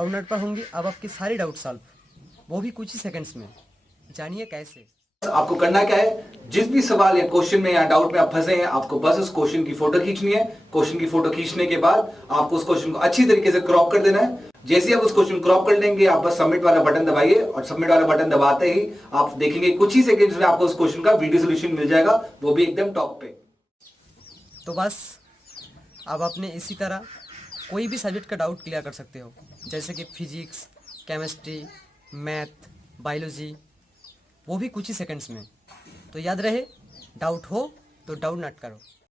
Doubt note पर होंगी अब आपकी सारी डाउट सॉल्व, वो भी कुछ ही सेकंड्स में। जानिए कैसे। आपको करना क्या है, जिस भी सवाल या क्वेश्चन में या डाउट में आप फंसे हैं, आपको बस उस क्वेश्चन की फोटो खींचनी है। क्वेश्चन की फोटो खींचने के बाद आपको उस क्वेश्चन को अच्छी तरीके से क्रॉप कर देना है। जैसे ही आप उस क्वेश्चन क्रॉप कर लेंगे, आप बस सबमिट वाला बटन दबाइए और सबमिट वाला बटन दबाते ही आप देखेंगे कुछ ही सेकंड्स में आपको उस क्वेश्चन का वीडियो सोल्यूशन मिल जाएगा, वो भी एकदम टॉप पे। तो बस अब आपने इसी तरह कोई भी सब्जेक्ट का डाउट क्लियर कर सकते हो, जैसे कि फिजिक्स, केमिस्ट्री, मैथ, बायोलॉजी, वो भी कुछ ही सेकंड्स में। तो याद रहे, डाउट हो तो डाउट नॉट करो।